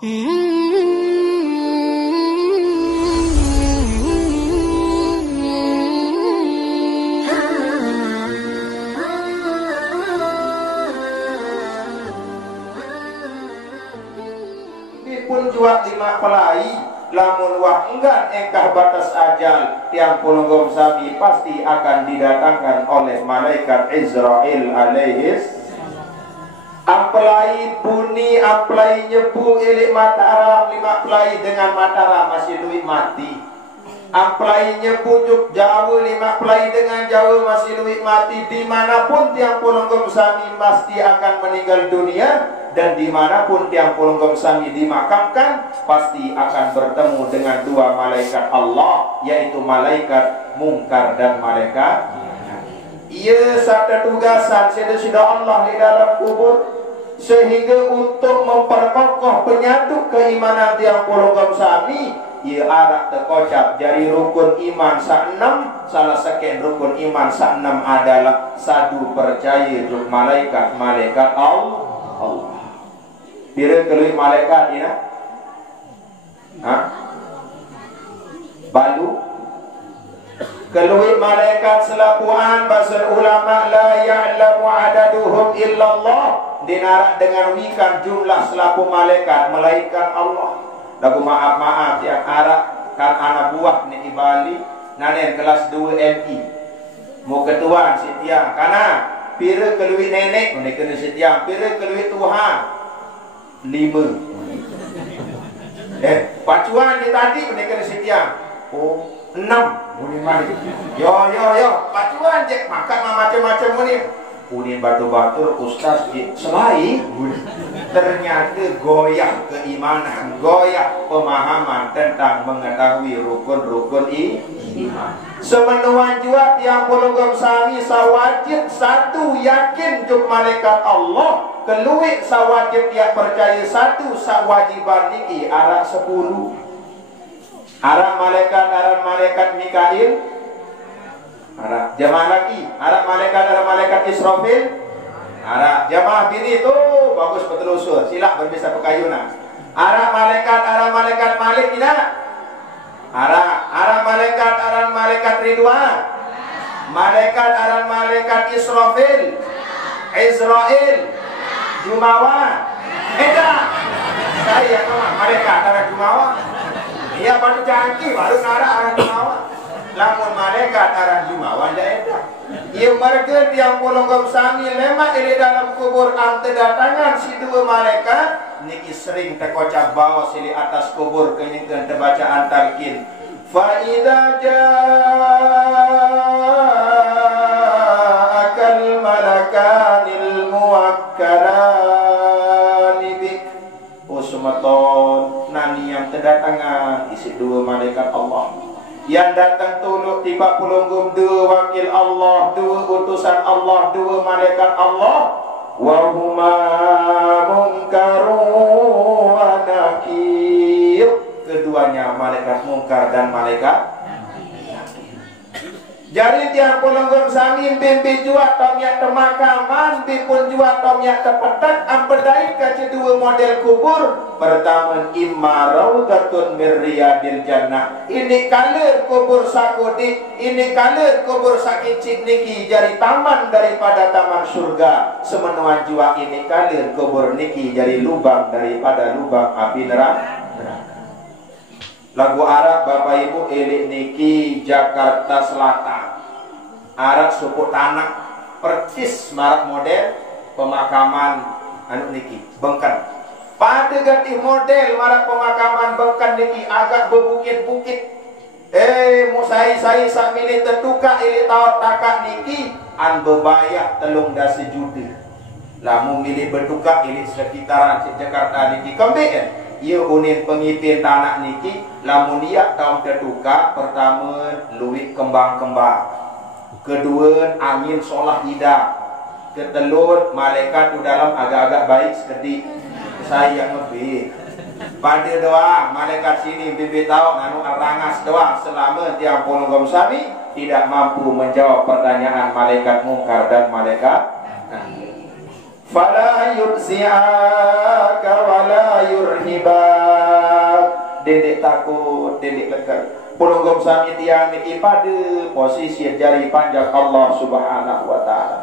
Dipun jual 5 pelai, lamun wah enggan engkah batas ajal, tiang pulunggom sami pasti akan didatangkan oleh malaikat Israel alaihis. Ampelai bunyi, ampelai nyebu ilik Mataram 5 pelai dengan Mataram masih duit mati. Ampelai nyebu juk Jawa 5 pelai dengan Jawa masih duit mati. Dimanapun tiang pulunggom sami pasti akan meninggal dunia, dan dimanapun tiang pulunggom sami dimakamkan pasti akan bertemu dengan 2 malaikat Allah, yaitu malaikat mungkar dan malaikat. Ia satu tugasan sudah Allah di dalam kubur, sehingga untuk memperkokoh penyatu keimanan tiang pulunggom sami, ia arak terkocap jadi rukun iman sak 6. Salah sekian rukun iman sak 6 adalah sadu percaya untuk malaikat Allah. Pira kelui malaikat ya? Balu kelui malaikat selapuan basal ulama la ya'lamu adaduhum illallah. Dinarak dengan wikan jumlah selapu malaikat melainkan Allah. Lagu maaf yang arak kan anak buah ni di Bali nanen kelas 2 MI. Mau ketuaan setiang karena pira kelui nenek ni kena setiang, pira kelui Tuhan 5. Pacuan di tadi ni kena setiang. Oh 6. Yo pacuan je makan macam-macam ni. Unin batu-batu ustaz selai ternyata goyah keimanan, goyah pemahaman tentang mengetahui rukun-rukun iman. Semenuan juga tiang pulunggom sami sawajib satu yakin juk malaikat Allah, keluik sawajib yang percaya satu sawajiban niki arak 10. Arak malaikat Mikail, arak jamaah lagi, arak malaikat Israfil, arak jamaah bini tu bagus bertelusur, silap berbisa pekayunan. Arak malaikat Malik tidak? Arak malaikat Ridwan, malaikat Israfil, Israel, Jumawa, saya malaikat arak Jumawa. Ia baru canggih, baru arah Jumawa. Lamun malaikat arah Jumawa dah. Ia mereka tiang pulunggom sami lemak di dalam kubur am terdatangan si 2 malaikat niki sering terkocap bawa sili atas kubur kenyengkeun terbacaan talqin. Fa idza ja'akal malakanil muwakkalani bik usmaton nani yang terdatangan isi 2 malaikat Allah yang datang tolok tiba pulunggum 2 wakil Allah, 2 utusan Allah, 2 malaikat Allah, wa huma munkaru wa nakir. Keduanya malaikat mungkar dan malaikat. Jadi tiang pulunggum sami bimbi jua tomyak temakaman, bipun jua tomyak tepetak ampedai kaci 2 model kubur. Pertama imma raudatun min riyadil jannah. Ini kalir kubur sakudi, ini kalir kubur sakicik niki jadi taman daripada taman surga. Semenuan jua ini kalir kubur niki jadi lubang daripada lubang api neraka. Lagu Arab Bapak Ibu elik niki Jakarta Selatan. Arab suku tanah persis marak model pemakaman anu niki Bengkan. Pada ganti model marak pemakaman Bengkan niki agak berbukit-bukit. Musai sak milih tertuka ili tawar takak niki an bebayah 3 juta. Lamu milih bertuka ili sekitaran Jakarta niki kembali. Ia unit pengipin tanah niki lamun dia tahun tertuka pertama luit kembang-kembang, kedua angin solah ida, ketelur malaikat di dalam agak-agak baik seperti saya lebih pada doang malaikat sini bibit tahu nganu arangas doang selama tiang pulunggom sami tidak mampu menjawab pertanyaan malaikat mungkar dan malaikat fala yursi'aka wala yurhiba dedek takut, dedek lega. Pulunggom sami tiang niki pada posisi jari panjang Allah Subhanahu wa taala.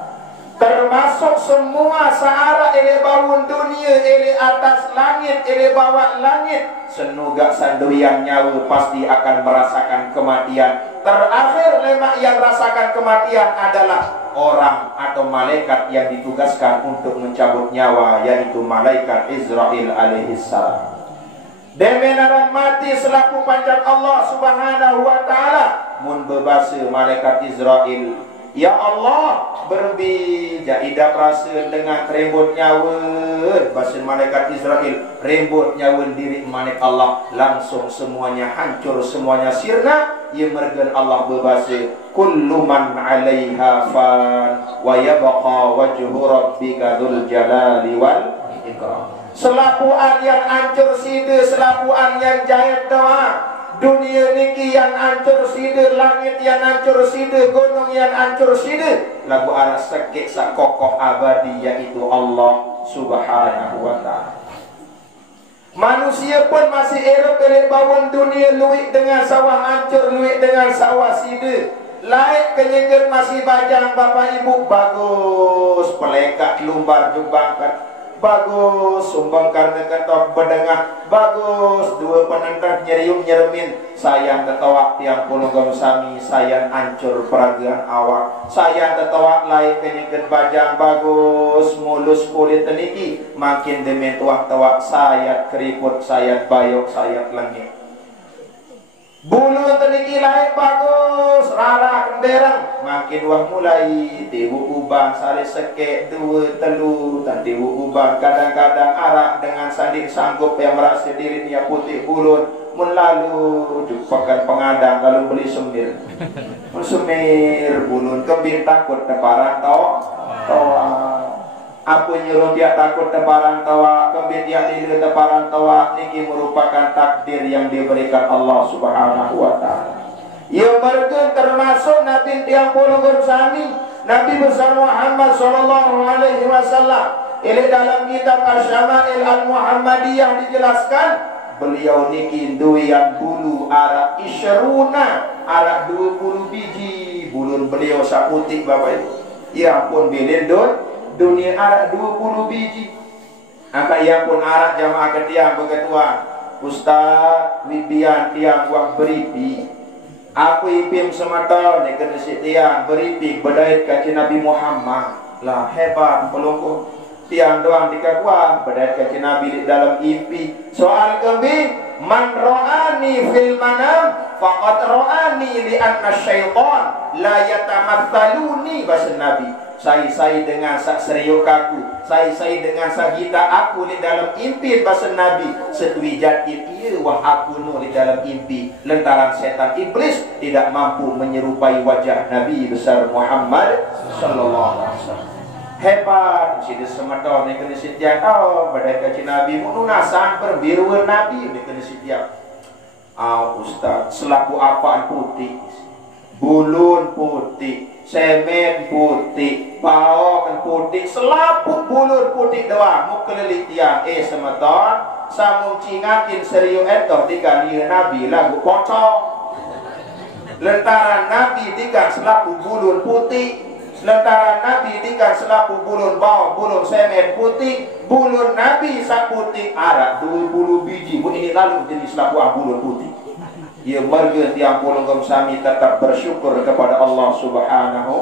Termasuk semua searah ele bawun dunia, ele atas langit, ele bawah langit, senuga sandoyan nyawa pasti akan merasakan kematian. Terakhir lemak yang rasakan kematian adalah orang atau malaikat yang ditugaskan untuk mencabut nyawa, yaitu malaikat Israel alaihissalam. Demenaran mati selaku panjang Allah Subhanahu wa taala mun bebasa malaikat Israel, ya Allah, berbija idap rasa dengan rembut nyawa. Bahasa malaikat Israel, rembut nyawa diri manik Allah, langsung semuanya hancur, semuanya sirna. Ia mergen Allah berbahasa, kullu man 'alaiha fan wa yabqa wajhu rabbika dzul jalali wal ikram. Selapuan yang hancur sida, selapuan yang jahit doa. Dunia niki yang hancur sida, langit yang hancur sida, gunung yang hancur sida. Lagu arah sekik sak kokoh abadi, yaitu Allah Subhanahu wa ta'ala. Manusia pun masih erop elek bawang dunia, luik dengan sawah hancur, luik dengan sawah sida. Laik kenyeget masih bajang bapak ibu, bagus pelekat lumbar jubangkan, bagus sumbang karena ketok bedengah, bagus dua penentang nyerium nyeremin. Sayang tetawak tiang pulunggom sami, sayang hancur peragaan awak, sayang tetawak lain kenyeget bajang, bagus mulus kulit teniki, makin demi tuak-tuak sayat keriput, sayat bayok, sayat langit. Bulu teniki lain bagus, rara kenderang, makin wah mulai tiwu ubah, sali sekek dua telu, dan tiwu ubah kadang-kadang arak dengan sandi sanggup yang merasa dirinya putih bulun. Mun lalu jumpakan pengadang, lalu beli semir, semir bulun kebin takut teparan toa. Apa nyuruh dia takut teparan tawa, kembali dia lili teparan tawa, niki merupakan takdir yang diberikan Allah Subhanahu wa ta'ala. Ia mereka termasuk Nabi tiang pulungun sami, Nabi besar Muhammad sallallahu alaihi wasallam. Ini dalam kitab Asy-Syama'il Al-Muhammadiyah dijelaskan, beliau niki duyan bulu arak isyruna, arak 20 biji bulun beliau saputik bapak ibu. Ya pun bilindun dunia arak 20 biji. Angka yang pun arak jamaah ketiang beketuan Ustaz Wibian tiang wah beripi. Aku ipim semata ni kena si tiang beripi berdait kaji Nabi Muhammad. Lah hebat pelungku tiang doang dikakuan berdait kaji Nabi di dalam impi. Soal kembi, man ro'ani fil manam faqad ro'ani li anna syaitan la yatamathaluni, bahasa Nabi. Saya dengan sak seriuk aku, saya dengan sagita aku di dalam impi, bahasa Nabi. Setui jati ia wah aku nu di dalam impi, lantaran setan iblis tidak mampu menyerupai wajah Nabi besar Muhammad sallallahu alaihi wasallam. Hebat sida semata ni kena setiap tahu badai kaji Nabi mununasan perbiruan Nabi ni kena setiap. Ustaz, selaku apaan putih, bulun putih, semen putih, paokan putih, selaput bulur putih doang, mukelilik tiang. Semeton, samung cingakin serius etoh dikali Nabi lagu pocong. Lentaran Nabi dikan selapu bulur putih, lentaran Nabi dikan selapu bulur bawah, bulur semen putih, bulur Nabi sak putih arak 20 biji. Bu ini lalu jadi selapu bulur putih. Ia marga tiang pulunggom sami tetap bersyukur kepada Allah Subhanahu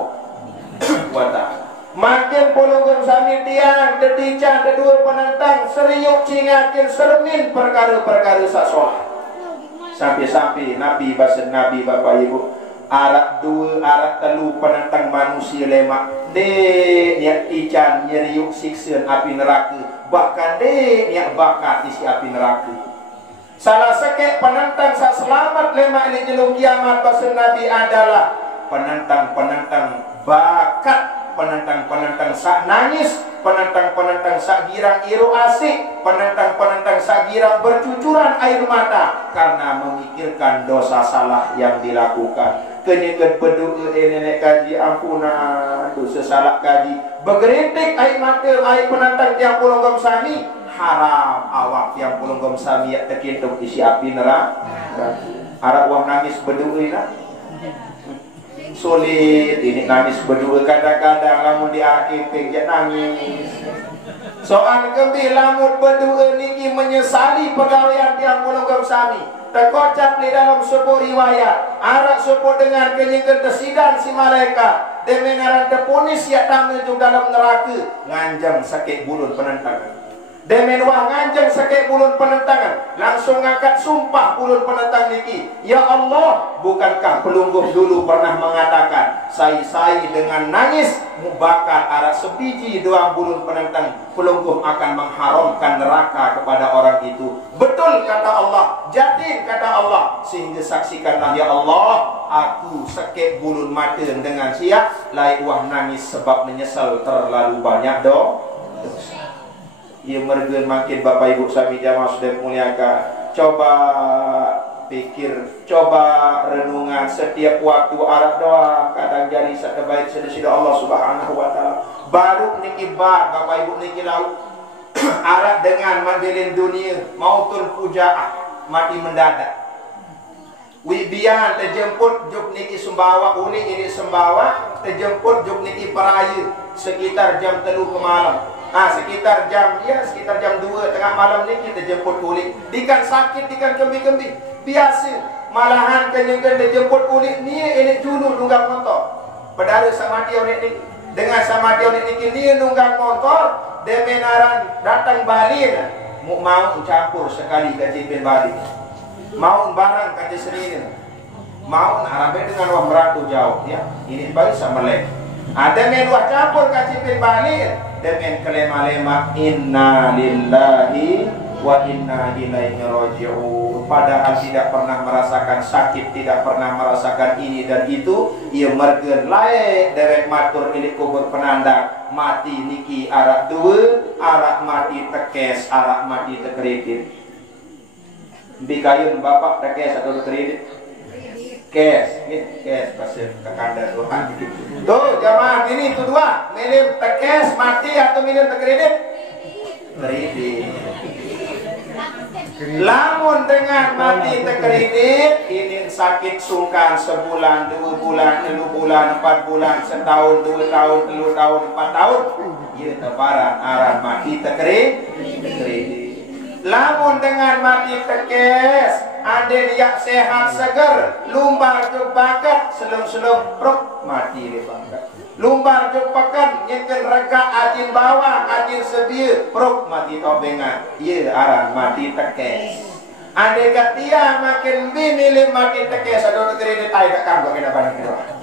wa ta'ala. Makin pulunggom sami tiang dedican kedua penentang seriuk cingakin sermin perkara-perkara sak solat. Sampai-sampai Nabi bahasa Nabi bapak ibu, arak dua arak telu penentang manusia lemak de niat ican nyeriuk siksa api neraka, bahkan de niat bakat isi api neraka. Salah sekek penentang sak selamat lemak ini jelung kiamat bahasa Nabi adalah penentang-penentang bakat, penentang-penentang sak nangis, penentang-penentang sak girang iru asik, penentang-penentang sak girang bercucuran air mata karena memikirkan dosa salah yang dilakukan. Kenyekat berdoa nenek kaji ampunan dosa salah kaji, bergeritik air mata air penentang tiang pulunggom sami, haram awak yang pulung gom sami yak tekintuk isi api neraka. Arab wah nangis berdua lah. Sulit ini nangis berdua kadang-kadang lamun di akhir pengjet nangis. Soal kembi lamun berdua niki menyesali pegawaian tiang pulung gom sami. Terkocap di dalam sebuah riwayat Arab sebut dengan kenyikan tersidang si malaikat demenaran terpunis ya tamu itu dalam neraka nganjang sakit bulun penentangan. Demen wah nganjang sakit bulun penentangan langsung ngangkat sumpah bulun penentang niki. Ya Allah, bukankah pelungguh dulu pernah mengatakan sai dengan nangis mubakar arah sebiji doang bulun penentang pelungguh akan mengharamkan neraka kepada orang itu. Betul kata Allah, jadi kata Allah, sehingga saksikanlah ya Allah, aku sakit bulun mata dengan siap lai wah nangis sebab menyesal terlalu banyak dosa. Ia mergen makin Bapak Ibu sami jamaah sudah muliakan. Coba pikir, coba renungan setiap waktu arah doa kadang jadi sebaik sedesida Allah Subhanahu wa taala. Baru niki Bapak Ibu niki lau arah dengan madilin dunia mautul fujaah mati mendadak. Wibian terjemput juk niki Sumbawa uli ini Sumbawa terjemput juk niki Peraya sekitar jam 3 ke malam. Sekitar jam 2 tengah malam ni kita jemput kulit. Dikan sakit, dikan kembi-kembi. Biasa. Malahan kenyangkan dia jemput kulit ni ini dulu nunggang motor. Padahal sama dia ni dengan sama dia ni dia nunggang motor, dia menaran datang balik. Mau campur sekali gaji pen balik. Mau barang gaji sendiri. Mau arabe dengan wah meratu jauh ya. Ini balik sama lain. Ada men wah campur gaji pen balik. Dengan kelema-lema inna lillahi wa inna ilaihi raji'un. Padahal tidak pernah merasakan sakit, tidak pernah merasakan ini dan itu. Ia mergen laik dewek matur ini kubur penandang mati niki arak dua, arak mati tekes, arak mati tekredit. Bikayun bapak tekes atau tekredit? Kes pasir kekanda Tuhan. Tuh jamaah ini itu dua, minim tekes mati atau minim tekredit? Kredit. Lamun dengan mati tekredit, ini sakit sungkan sebulan, 2 bulan, 3 bulan, 4 bulan, setahun, 2 tahun, 3 tahun, 4 tahun. Ia tebaran arah mati tekredit. Lamun dengan mati tekes, ada dia sehat seger, lumbar juk bakat, selum-selum prok mati dia bangkat. Lumbar juk pakan, nyekel rega ajin bawah, ajin sebia, prok mati tobengan. Ia arah mati tekes. Ada kat dia makin bimilim mati tekes, ada kredit ay tak kambak kita banding kita.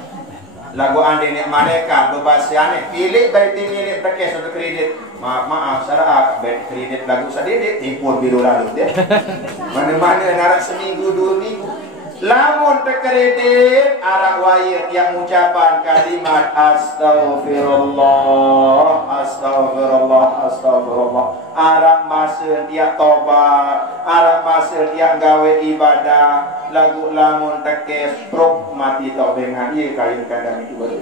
Lagu ande ni maneka bebasiane pilih baik milik tekes atau kredit. Maaf sarak baik kredit lagu sadidit impor biru lalu dia. Mana-mana narak seminggu 2 minggu. Lamun tekredit arak wayar yang ucapan kalimat astagfirullah, astagfirullah, astagfirullah. Arak masa tiap tobat, arak masa tiap gawe ibadah. Lagu lamun tekes prok mati tok bengan ieu kayu kadang itu baru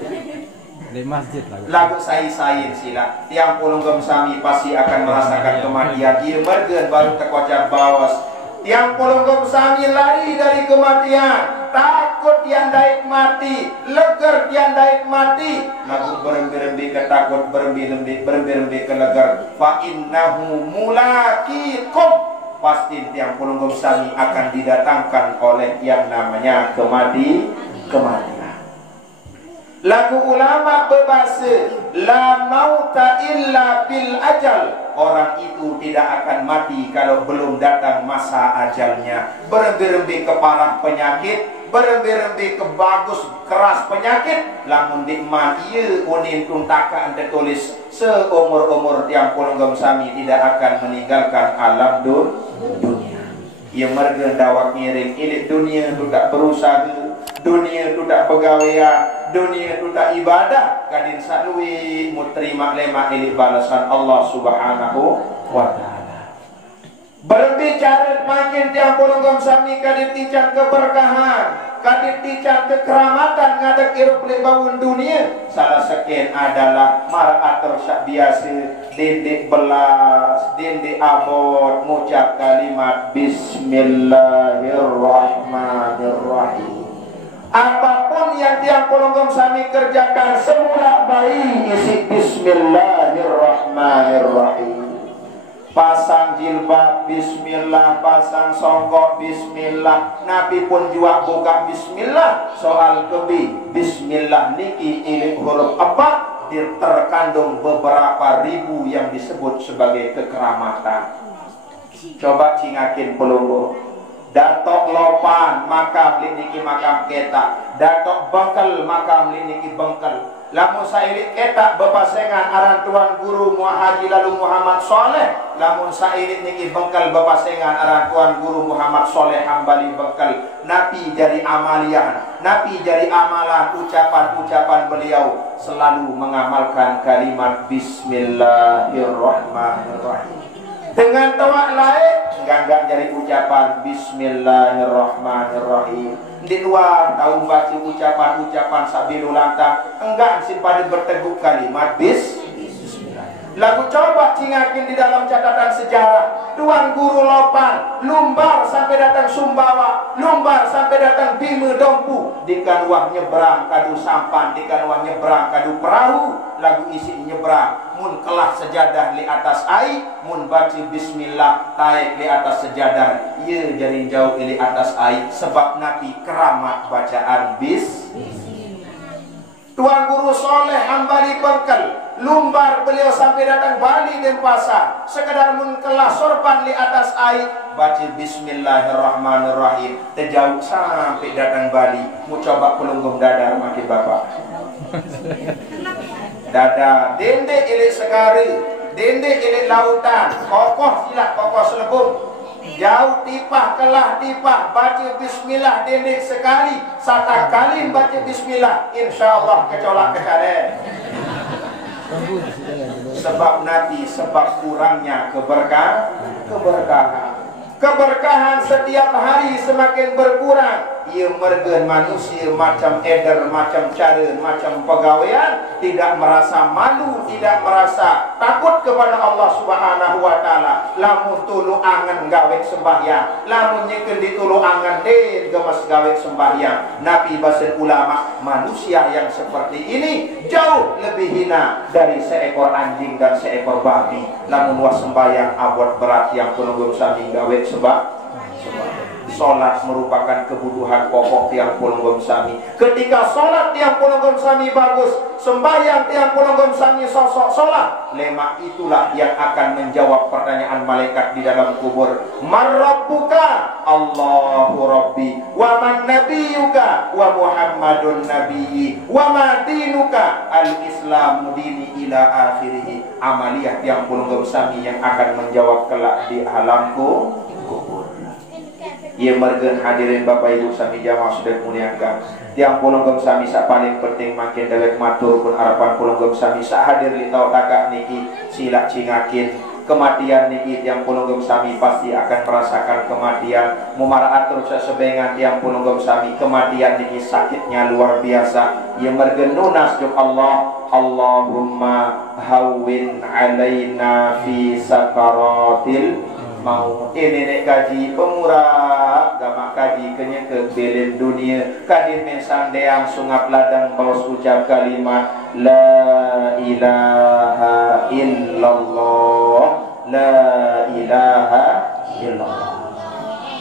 di masjid lagu sai-sain sila tiang pulung gem sami pasti akan merasakan kematian. Ieu mergen baru terkocap bawas tiang pulung gem sami lari dari kematian, takut tiang daik mati, leger tiang daik mati. Lagu berembi-rembi ketakut, berembi-rembi ke leger. Fa innahu mulaqikum, pasti tiang pulung gom sami akan didatangkan oleh yang namanya kematian. Lagu ulama berbahasa la mauta illa bil ajal. Orang itu tidak akan mati kalau belum datang masa ajalnya. Berembi-rembi ke parah penyakit, berembi-rembi ke bagus keras penyakit, lamun nikmat ieu unin tuntaka ante tulis seumur-umur tiang pulung gom sami tidak akan meninggalkan alam dunia. Ia mergen dawak ngiring ilik dunia tu tak berusaha, dunia tu tak pegawaian, dunia tu tak ibadah, kadin salui muterima lema ilik balasan Allah Subhanahu wa taala. Berbicara makin tiang pulung gom sami kadin tican keberkahan. kadit dican kekeramatan ngadak irup lebawun dunia. Salah sekian adalah maratur sak biasa dende belas, dende abot ngucap kalimat Bismillahirrahmanirrahim. Apapun yang tiang polonggom sami kerjakan semula baik isi Bismillahirrahmanirrahim. Pasang jilbab bismillah, pasang songkok bismillah, Nabi pun juga buka bismillah. Soal kebi bismillah niki ilik huruf apa terkandung beberapa ribu yang disebut sebagai kekeramatan. Coba cingakin pelunggu. Datok lopan makam liniki makam ketak, datok bengkel makam liniki bengkel. Lamun sairik ketak bepasengan aran tuan guru Haji lalu Muhammad Soleh. Lamun sairik niki bengkel bepasengan aran tuan guru Muhammad Soleh Hambali bengkel. Nabi jadi amalian, Nabi jadi amalan ucapan-ucapan beliau selalu mengamalkan kalimat Bismillahirrahmanirrahim. Dengan tawak lain enggak jadi ucapan Bismillahirrahmanirrahim. Di luar tahu baca ucapan-ucapan sabilu lantang, enggak simpan berteguh kalimat Bismillah. Lagu coba cingakin di dalam catatan sejarah, tuan guru lopan lumbar sampai datang Sumbawa, lumbar sampai datang Bime Dompu, di kanuah nyebrang kadu sampan, di kanuah nyebrang kadu perahu. Lagu isi nyebrang mun kelah sejadah di atas air, mun baca bismillah taik di atas sejadah, ia jadi jauh di atas air sebab Nabi keramat bacaan Tuan Guru Soleh Hambali Bengkel lumbar beliau sampai datang Bali dan Pasar, sekedar mun kelah sorban di atas air baca bismillahirrahmanirrahim, terjauh sampai datang Bali. Mu coba pelunggum dada makin bapak dada dende ilik segari, dende ilik lautan, kokoh silak kokoh selebung, jauh tipah kelah tipah baca bismillah dende sekali, satu kali baca bismillah, insyaallah kecolak kecare. Sebab Nabi, sebab kurangnya keberkahan setiap hari semakin berkurang. Ia mergen manusia macam eder, macam cara, macam pegawaian, tidak merasa malu, tidak merasa takut kepada Allah Subhanahu wa taala. Lamun tulu angen gawe sembahyang, lamun nyekel ditulu angen den gemes gawe sembahyang. Nabi basen ulama, manusia yang seperti ini jauh lebih hina dari seekor anjing dan seekor babi. Lamun was sembahyang abot berat yang penunggu sami gawe sebab solat merupakan kebutuhan pokok tiang pulunggom sami. Ketika solat tiang pulunggom sami bagus, sembahyang tiang pulunggom sami sosok solat, lemak itulah yang akan menjawab pertanyaan malaikat di dalam kubur. Marrabbuka? Allahu Rabbi. Wa man nabiyuka? Wa Muhammadun nabiyyi. Wa ma dinuka? Al-Islamu dini ila akhirih. Amaliyah tiang pulunggom sami yang akan menjawab kelak di alam kubur. Ia mergen hadirin Bapak Ibu sami jamaah sudah muliakan. Tiang pulunggom sami sak paling penting makin dewek matur pun harapan pulunggom sami sak hadir li tau takak niki silak cingakin kematian niki. Tiang pulunggom sami pasti akan merasakan kematian. Mumara atur sesebengan tiang pulunggom sami kematian niki sakitnya luar biasa. Ia mergen nunas juk Allah, Allahumma hawwin alaina fi sakaratil mau ini nek kaji pemurah gamak kaji kenya ke belen dunia kadir mensang deang sungap ladang baus ucap kalimat la ilaha illallah, la ilaha illallah.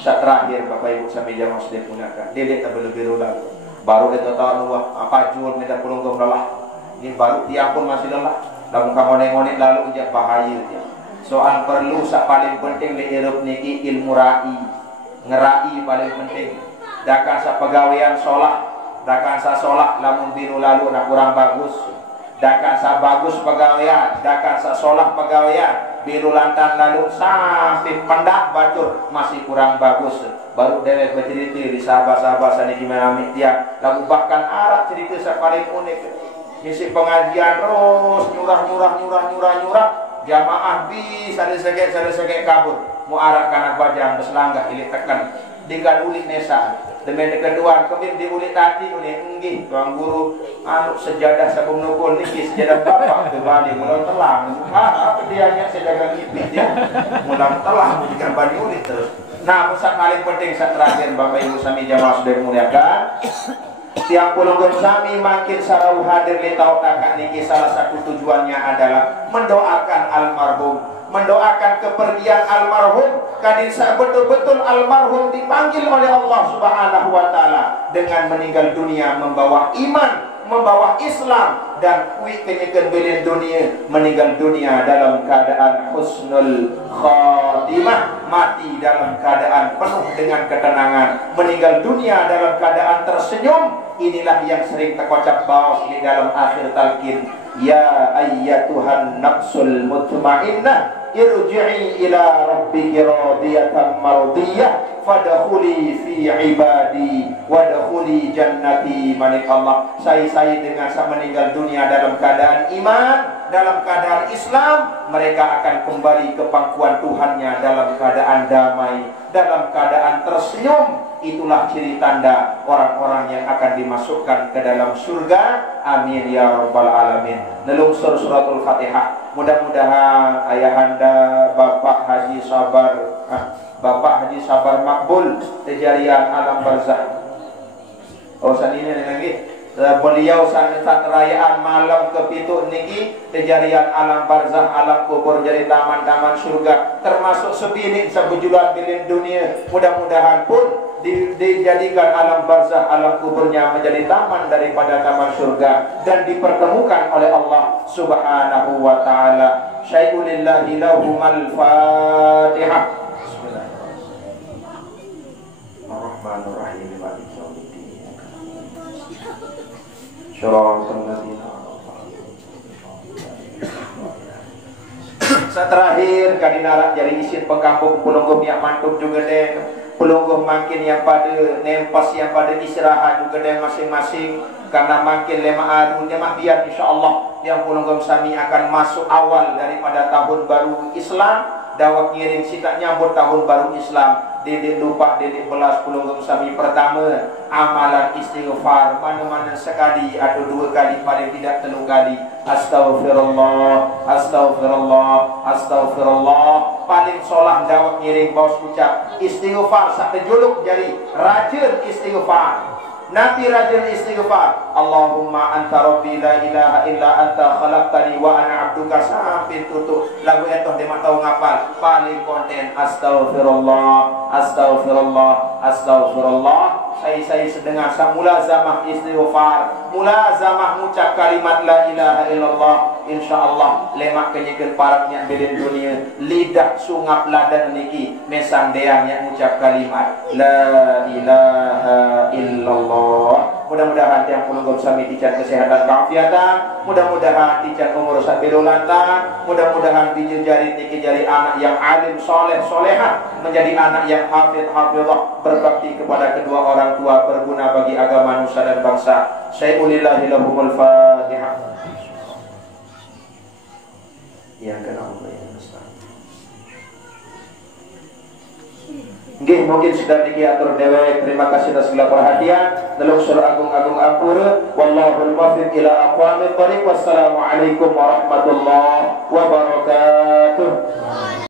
Saat terakhir Bapak Ibu sampai jamaah sudah gunakan dedek tak berlebih lalu baru itu tahu nuah apa jual minta pulunggom lelah ini baru tiap pun masih lelah lalu kamu lalu ijak bahaya dia. Soal perlu sak paling penting li hirup niki ilmu rai, ngerai paling penting. Dakan sa pegawaian solah, dakan sa solah lamun biru lalu nak kurang bagus. Dakan sa bagus pegawaian, dakan sa solah pegawaian, biru lantan lalu sampai pendak bacur masih kurang bagus. Baru dewek bercerita di sahabat-sahabat sana gimana tiap lagu bahkan arah cerita sak paling unik. Isi pengajian terus nyurah. Jamaah bisa disegek kabur. Muarak kanak bajang berselanggah ilik tekan. Digadulik nesa. demi keduaan kami diulit tadi ulit nggih tuang guru anu sejadah sabung nukul niki sejadah bapak kembali mulai telang apa dianya sejadah ngipit ya mulai telang bukan bani ulit terus. Nah, pesan paling penting saat terakhir Bapak Ibu sami jamaah sudah dimuliakan, tiang pulunggun sami makin sarau hadir li tautaka niki salah satu tujuannya adalah mendoakan almarhum, mendoakan kepergian almarhum. Kadin betul-betul almarhum dipanggil oleh Allah Subhanahu wa taala dengan meninggal dunia membawa iman, membawa Islam, dan kuih kenyekan belian dunia meninggal dunia dalam keadaan husnul khatimah, mati dalam keadaan penuh dengan ketenangan, meninggal dunia dalam keadaan tersenyum. Inilah yang sering terkocap bawas di dalam akhir talqin, ya ayyatuhan nafsul mutmainnah irji'i ila rabbiki radiyatan mardiyah fadkhuli fi ibadi wadkhuli jannati. Manik Allah, saya dengan meninggal dunia dalam keadaan iman, dalam keadaan Islam, mereka akan kembali ke pangkuan Tuhannya dalam keadaan damai, dalam keadaan tersenyum. Itulah ciri tanda orang-orang yang akan dimasukkan ke dalam surga. Amin ya rabbal alamin. Nelungsur suratul Fatihah. Mudah-mudahan ayahanda Bapak Haji Sabar makbul kejarian alam barzah. Oh ini lagi beliau saat perayaan malam kepitu niki kejarian alam barzah, alam kubur jadi taman-taman surga, termasuk sebilik sebujulan bilin dunia. Mudah-mudahan pun dijadikan alam barzah, alam kuburnya menjadi taman daripada taman surga dan dipertemukan oleh Allah Subhanahu wa taala. Syai'ulillahi lahumal Fatihah. Bismillahirrahmanirrahim. Terakhir kadinala jadi isin pengkampung pulungguh yang mantuk juga deh, pulungguh makin yang pada nempas yang pada istirahat juga deh masing-masing, karena makin lema arunya mak biar insyaallah yang pulungguh sami akan masuk awal daripada tahun baru Islam. Dawak ngiring sita nyambut tahun baru Islam. Dedek lupa dedek belas pulungguh sami pertama amalan istighfar mana-mana sekali atau dua kali, paling tidak 3 kali. Astaghfirullah, astaghfirullah, astaghfirullah. Paling solah dawak ngiring baus ucap istighfar sak terjuluk jari rajin istighfar. Nabi rajin istighfar. Allahumma anta rabbi la ilaha illa anta khalaqtani wa ana abduka sampai tutup. Lagu itu dia tahu ngapal. Paling konten astaghfirullah, astaghfirullah, astaghfirullah. Saya sedengar mulazamah istighfar, mulazamah mengucap kalimat la ilaha illallah. Insyaallah lemak kenyekeun paraknya bilin dunia, lidah sungap ladan niki mesang deang yang mengucap kalimat la ilaha illallah. Mudah-mudahan yang pulungguh sami dican kesehatan keafiatan, mudah-mudahan dican umur sabirulanta, mudah-mudahan dijari niki jari anak yang alim soleh solehah, menjadi anak yang hafid hafizah, berbakti kepada kedua orang tua, berguna bagi agama nusa dan bangsa. Syai'ulillahi lahumul Fatihah. Yang kena Allah yang besar. Nggih, mungkin sudah diatur dewe. Terima kasih atas segala perhatian. Dalam surah agung-agung ampura. Wallahul muwaffiq ila aqwamit thoriq. Wassalamualaikum warahmatullahi wabarakatuh.